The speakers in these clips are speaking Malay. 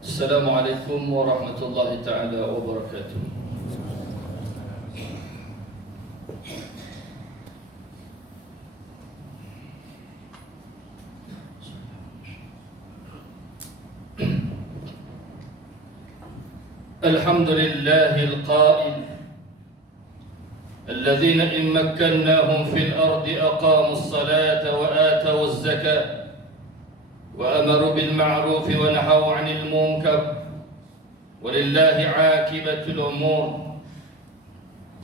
Assalamualaikum warahmatullahi taala wabarakatuh. Alhamdulillahil qail الذين إن مكناهم في الأرض أقاموا الصلاة وآتوا الزكاة وأمروا بالمعروف ونهوا عن المنكر ولله عاقبة الأمور.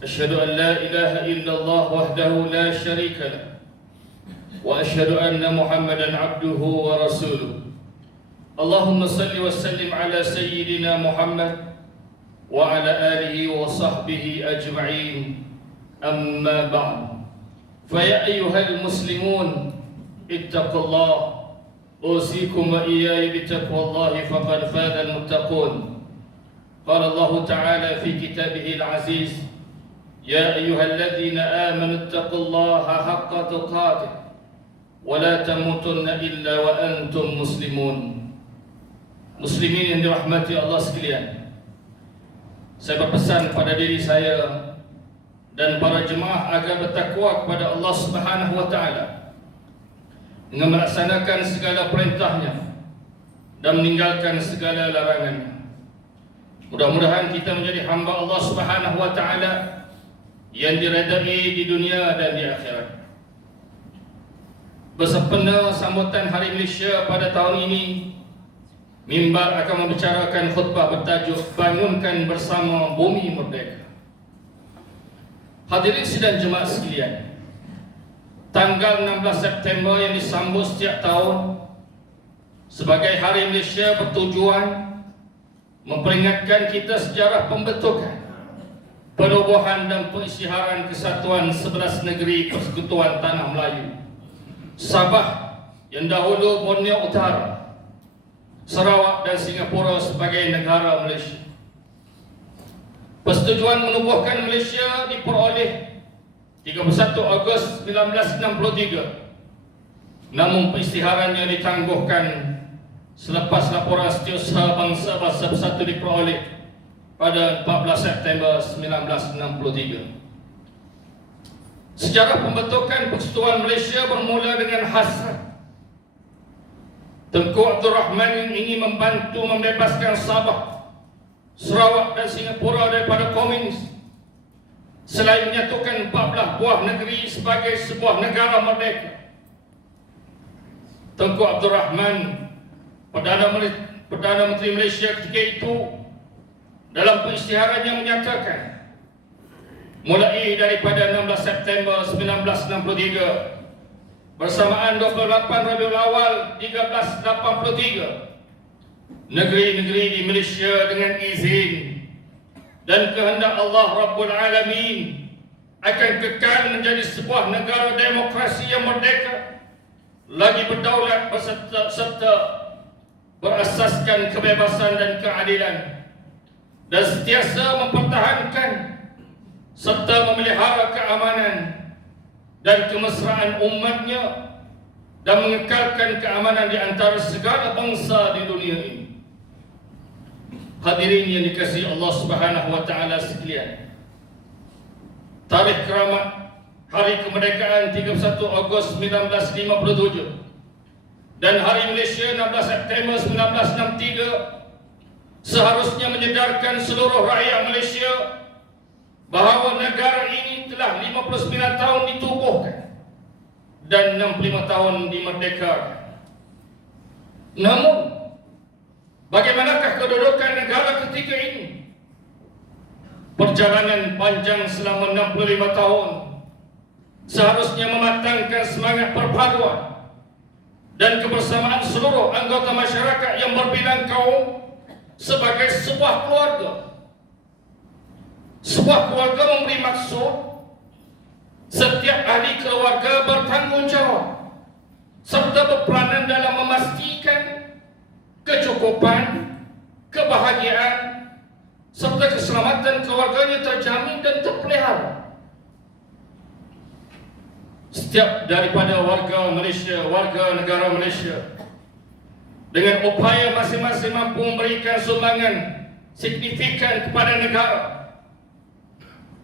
أشهد أن لا إله إلا الله وحده لا شريك له وأشهد أن محمدا عبده ورسوله. اللهم صل وسلم على سيدنا محمد وعلى آله وصحبه أجمعين. أما بعد، فيا أيها المسلمون اتقوا الله، أوصيكم وإياي بتقوى الله فقد فاز المتقون. قال الله تعالى في كتابه العزيز: يا أيها الذين آمنوا اتقوا الله حق تقاته ولا تموتن إلا وأنتم مسلمون. Muslimin yang dirahmati Allah sekalian, saya berpesan pada diri saya dan para jemaah agar bertakwa kepada Allah Subhanahu wa taala dengan melaksanakan segala perintahnya dan meninggalkan segala larangannya. Mudah-mudahan kita menjadi hamba Allah Subhanahu wa taala yang diredai di dunia dan di akhirat. Bersempena sambutan Hari Malaysia pada tahun ini, mimbar akan membicarakan khutbah bertajuk Bangunkan Bersama Bumi Merdeka. Hadirin sidang jemaah sekalian, tanggal 16 September yang disambut setiap tahun sebagai Hari Malaysia bertujuan memperingatkan kita sejarah pembentukan, penubuhan dan pengisytiharan kesatuan 11 negeri Persekutuan Tanah Melayu, Sabah yang dahulu Borneo Utara, Sarawak dan Singapura sebagai negara Malaysia. Persetujuan menubuhkan Malaysia diperoleh 31 Ogos 1963. Namun pengisytiharannya ditangguhkan selepas laporan Setiausaha Bangsa Bahasa Bersatu diperoleh pada 14 September 1963. Sejarah pembentukan Persekutuan Malaysia bermula dengan hasrat Tengku Abdul Rahman ingin membantu membebaskan Sabah, Sarawak dan Singapura daripada komunis, selain menyatukan 14 buah negeri sebagai sebuah negara merdeka. Tengku Abdul Rahman, Perdana Menteri Malaysia ketika itu, dalam pengisytiharannya menyatakan, mulai daripada 16 September 1963 bersamaan 28 Rabiul Awal 1383, negeri-negeri di Malaysia dengan izin dan kehendak Allah Rabbul Alamin akan kekal menjadi sebuah negara demokrasi yang merdeka, lagi berdaulat serta berasaskan kebebasan dan keadilan, dan sentiasa mempertahankan serta memelihara keamanan dan kemesraan umatnya dan mengekalkan keamanan di antara segala bangsa di dunia ini. Hadirin yang dikasihi Allah Subhanahu wa taala sekalian, tarikh keramat Hari Kemerdekaan 31 Ogos 1957 dan Hari Malaysia 16 September 1963 seharusnya menyedarkan seluruh rakyat Malaysia bahawa negara ini telah 59 tahun ditubuhkan dan 65 tahun dimerdekakan. Namun, bagaimanakah kedudukan negara ketika ini? Perjalanan panjang selama 65 tahun seharusnya mematangkan semangat perpaduan dan kebersamaan seluruh anggota masyarakat yang berbidang kaum sebagai sebuah keluarga. Sebuah keluarga memberi maksud setiap ahli keluarga bertanggungjawab serta berperanan dalam memastikan kecukupan, kebahagiaan serta keselamatan keluarganya terjamin dan terpelihara. Setiap daripada warga Malaysia, warga negara Malaysia dengan upaya masing-masing mampu memberikan sumbangan signifikan kepada negara,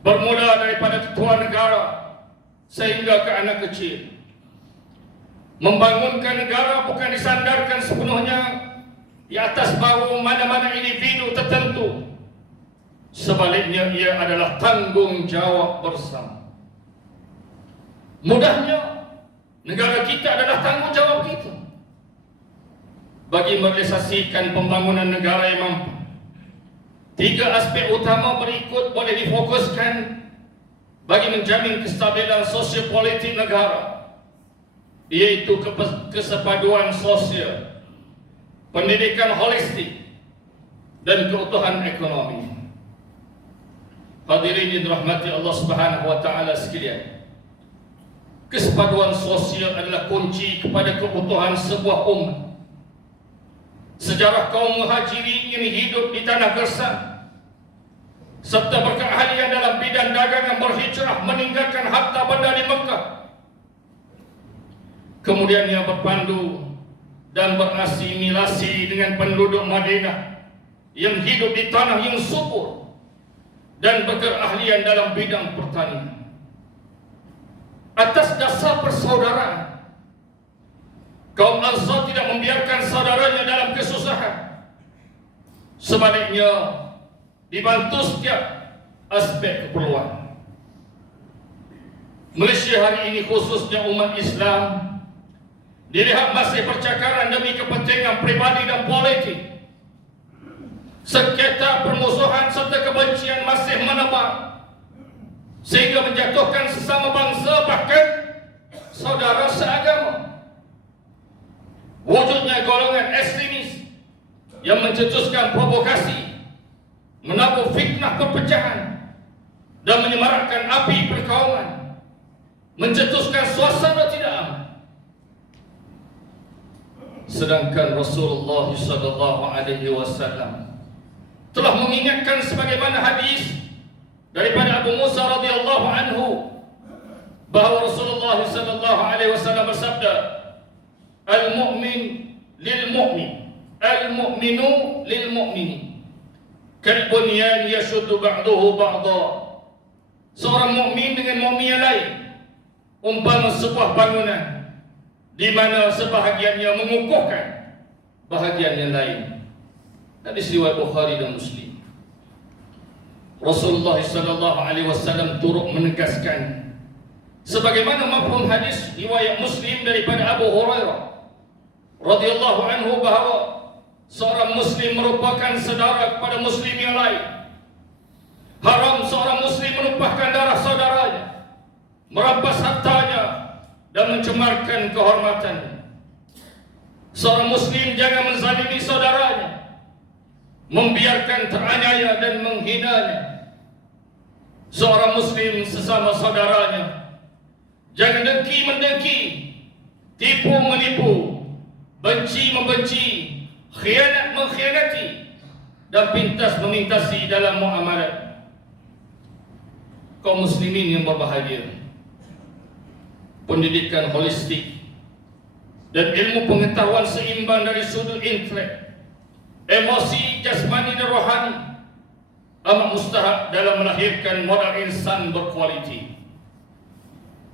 bermula daripada ketua negara sehingga ke anak kecil. Membangunkan negara bukan disandarkan sepenuhnya di atas bahu mana-mana individu tertentu. Sebaliknya ia adalah tanggungjawab bersama. Mudahnya, negara kita adalah tanggungjawab kita. Bagi merealisasikan pembangunan negara yang mampu, 3 aspek utama berikut boleh difokuskan bagi menjamin kestabilan sosio-politik negara, iaitu kesepaduan sosial, pendidikan holistik, dan keutuhan ekonomi. Hadirin yang dirahmati Allah Subhanahu wa taala sekalian, kesepaduan sosial adalah kunci kepada keutuhan sebuah umat. Sejarah kaum Muhajirin yang hidup di tanah Gersang serta berkeahlian dalam bidang dagangan berhijrah meninggalkan harta benda di Mekah. Kemudian ia berpandu dan berasimilasi dengan penduduk Madinah yang hidup di tanah yang subur dan berkeahlian dalam bidang pertanian. Atas dasar persaudaraan, kaum Ansar tidak membiarkan saudaranya dalam kesusahan. Sebaliknya, dibantu setiap aspek keperluan. Malaysia hari ini, khususnya umat Islam, dilihat masih percakaran demi kepentingan pribadi dan politik. Sengketa, permusuhan serta kebencian masih menebar, sehingga menjatuhkan sesama bangsa, bahkan saudara seagama. Wujudnya golongan ekstremis yang mencetuskan provokasi, menabuh fitnah perpecahan, dan menyemarakkan api perkauman, mencetuskan suasana tidak aman. Sedangkan Rasulullah SAW telah mengingatkan sebagaimana hadis daripada Abu Musa radhiyallahu anhu bahawa Rasulullah SAW bersabda, "Al-mu'min lil-mu'min, al-mu'minu lil-mu'mini, kal-bunyan yashuddu ba'duhu ba'da." Seorang mukmin dengan mukmin yang lain umpama sebuah bangunan di mana sebahagiannya mengukuhkan bahagian yang lain. Hadis riwayat Bukhari dan Muslim. Rasulullah SAW turut menegaskan sebagaimana mafhum hadis riwayat Muslim daripada Abu Hurairah radhiyallahu anhu bahawa seorang muslim merupakan saudara kepada muslim yang lain. Haram seorang muslim menumpahkan darah saudaranya, merampas hartanya, dan mencemarkan kehormatannya. Seorang muslim jangan menzalimi saudaranya, membiarkan teraniaya dan menghinanya. Seorang muslim sesama saudaranya jangan dengki mendengki, tipu menipu, benci membenci, khianat mengkhianati, dan pintas memintasi dalam muamalat. Kaum muslimin yang berbahagia, pendidikan holistik dan ilmu pengetahuan seimbang dari sudut intelek, emosi, jasmani dan rohani amat mustahak dalam melahirkan modal insan berkualiti.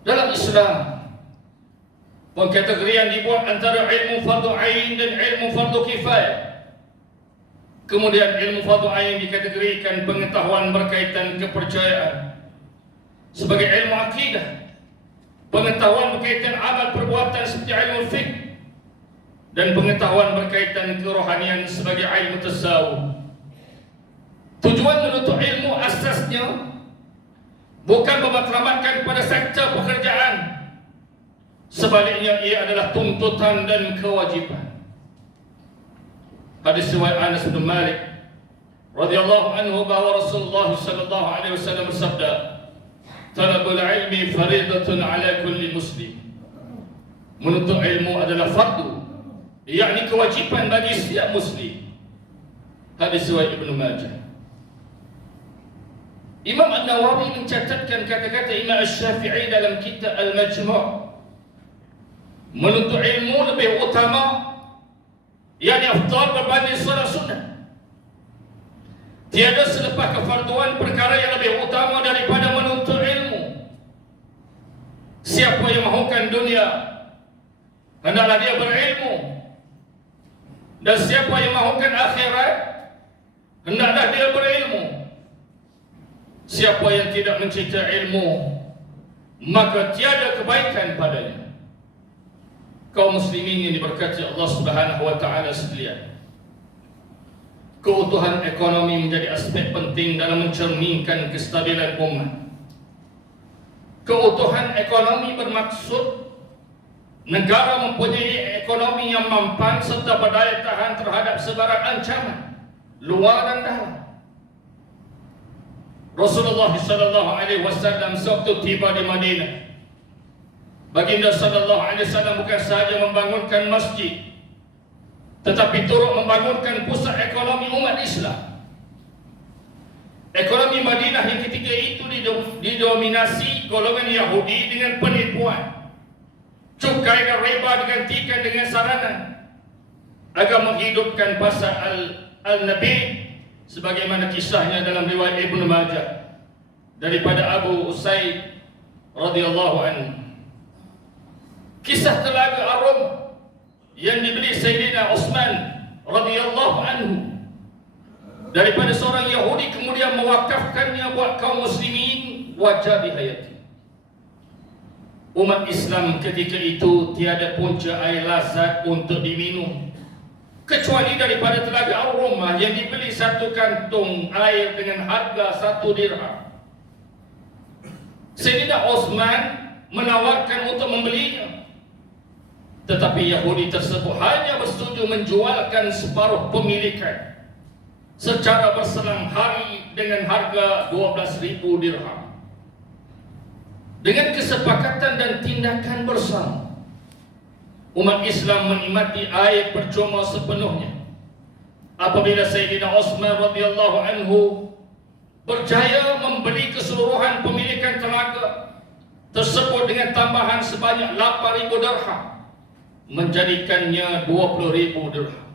Dalam Islam, pengkategorian dibuat antara ilmu fardu ain dan ilmu fardu kifayah. Kemudian ilmu fardu ain dikategorikan pengetahuan berkaitan kepercayaan sebagai ilmu akidah, pengetahuan berkaitan amal perbuatan seperti ilmu fiqh, dan pengetahuan berkaitan kerohanian sebagai ilmu tasawuf. Tujuan menuntut ilmu asasnya bukan mematlamatkan pada sektor pekerjaan. Sebaliknya ia adalah tuntutan dan kewajiban. Hadis riwayat Anas bin Malik radhiyallahu anhu bahawa Rasulullah SAW bersabda, "Talabul ilmi faridatun ala kulli muslim." Menuntut ilmu adalah fardu, yakni kewajiban bagi setiap muslim. Hadis riwayat Ibnu Majah. Imam An-Nawawi mencatatkan kata-kata Imam Asy-Syafi'i dalam kitab Al-Majmu'. Menuntut ilmu lebih utama, ia afdal berbanding solat sunnah. Tiada selepas kefarduan perkara yang lebih utama daripada menuntut ilmu. Siapa yang mahukan dunia, hendaklah dia berilmu. Dan siapa yang mahukan akhirat, hendaklah dia berilmu. Siapa yang tidak mencinta ilmu, maka tiada kebaikan padanya. Kaum muslimin yang diberkati Allah Subhanahu wa taala sekalian, keutuhan ekonomi menjadi aspek penting dalam mencerminkan kestabilan umat. Keutuhan ekonomi bermaksud negara mempunyai ekonomi yang mampan serta berdaya tahan terhadap sebarang ancaman luar dan dalam. Rasulullah sallallahu alaihi wasallam sewaktu tiba di Madinah, baginda sallallahu alaihi wasallam bukan sahaja membangunkan masjid, tetapi turut membangunkan pusat ekonomi umat Islam. Ekonomi Madinah yang ketika itu didominasi golongan Yahudi dengan penipuan. Cukai dan riba digantikan dengan saranan agar menghidupkan pasar Al-Nabi, sebagaimana kisahnya dalam riwayat Ibnu Majah daripada Abu Usaid radhiyallahu anhu. Kisah telaga Arum yang dibeli Sayyidina Utsman radhiyallahu anhu daripada seorang Yahudi, kemudian mewakafkannya buat kaum muslimin wajah di hayati. Umat Islam ketika itu tiada punca air lazat untuk diminum kecuali daripada telaga Ar-Rumah yang dibeli satu kantung air dengan harga 1 dirham. Sayyidina Utsman menawarkan untuk membelinya, tetapi Yahudi tersebut hanya bersetuju menjualkan separuh pemilikan secara berselang hari dengan harga 12.000 dirham. Dengan kesepakatan dan tindakan bersama, umat Islam menikmati air percuma sepenuhnya. Apabila Sayyidina Utsman radhiyallahu anhu berjaya membeli keseluruhan pemilikan telaga tersebut dengan tambahan sebanyak 8.000 dirham, menjadikannya 20.000 dirham.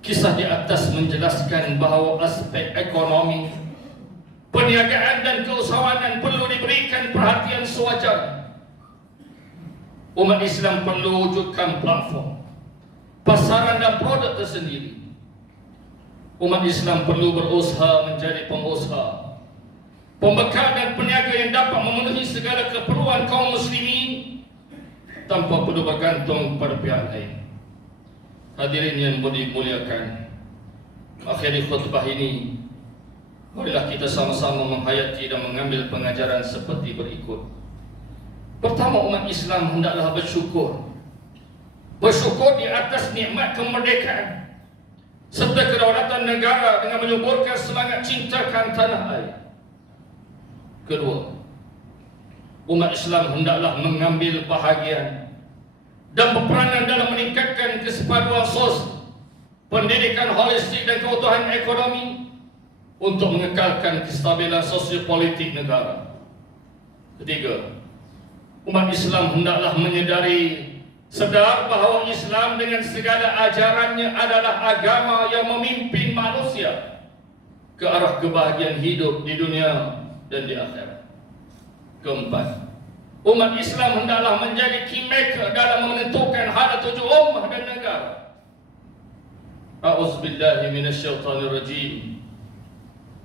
Kisah di atas menjelaskan bahawa aspek ekonomi, perniagaan dan keusahawanan perlu diberikan perhatian sewajarnya. Umat Islam perlu wujudkan platform, pasaran dan produk tersendiri. Umat Islam perlu berusaha menjadi pengusaha, pembekal dan peniaga yang dapat memenuhi segala keperluan kaum muslimin tanpa perlu bergantung pada pihak lain. Hadirin yang dimuliakan, akhiri khutbah ini, marilah kita sama-sama menghayati dan mengambil pengajaran seperti berikut. Pertama, umat Islam hendaklah bersyukur. Bersyukur di atas nikmat kemerdekaan serta kedaulatan negara dengan menyuburkan semangat cintakan tanah air. Kedua, umat Islam hendaklah mengambil bahagian dan berperanan dalam meningkatkan kesepaduan sosial, pendidikan holistik dan keutuhan ekonomi untuk mengekalkan kestabilan sosio-politik negara. Ketiga, umat Islam hendaklah sedar bahawa Islam dengan segala ajarannya adalah agama yang memimpin manusia ke arah kebahagiaan hidup di dunia dan di akhirat. Keempat, umat Islam hendaklah menjadi kingmaker dalam menentukan hala tuju ummah dan negara. A'udzubillahi minasyaitonir rajim.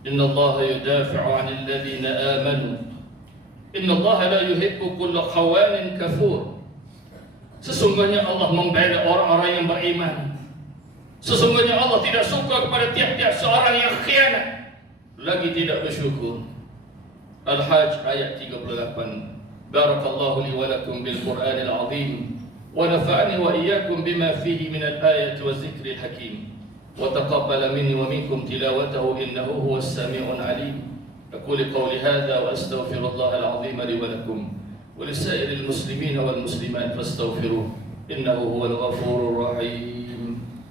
Innallaha yudafi'u 'anil ladzina amanu. Innallaha la yuhibbu kulla khawanin kafur. Sesungguhnya Allah membela orang-orang yang beriman. Sesungguhnya Allah tidak suka kepada tiap-tiap seorang yang khianat lagi tidak bersyukur. Al-Hajj ayat 38. Barakallahu li wa lakum bil Qur'anil azim wa nafa'ani wa iyyakum bima fihi min al-ayati wa zikril hakim wa taqabbala minni wa minkum tilawatahu innahu huwas sami'ul alim. أقول قولي هذا وأستغفر الله العظيم لي ولكم ولسائر المسلمين والمسلمات فاستغفروه إنه هو الغفور الرحيم.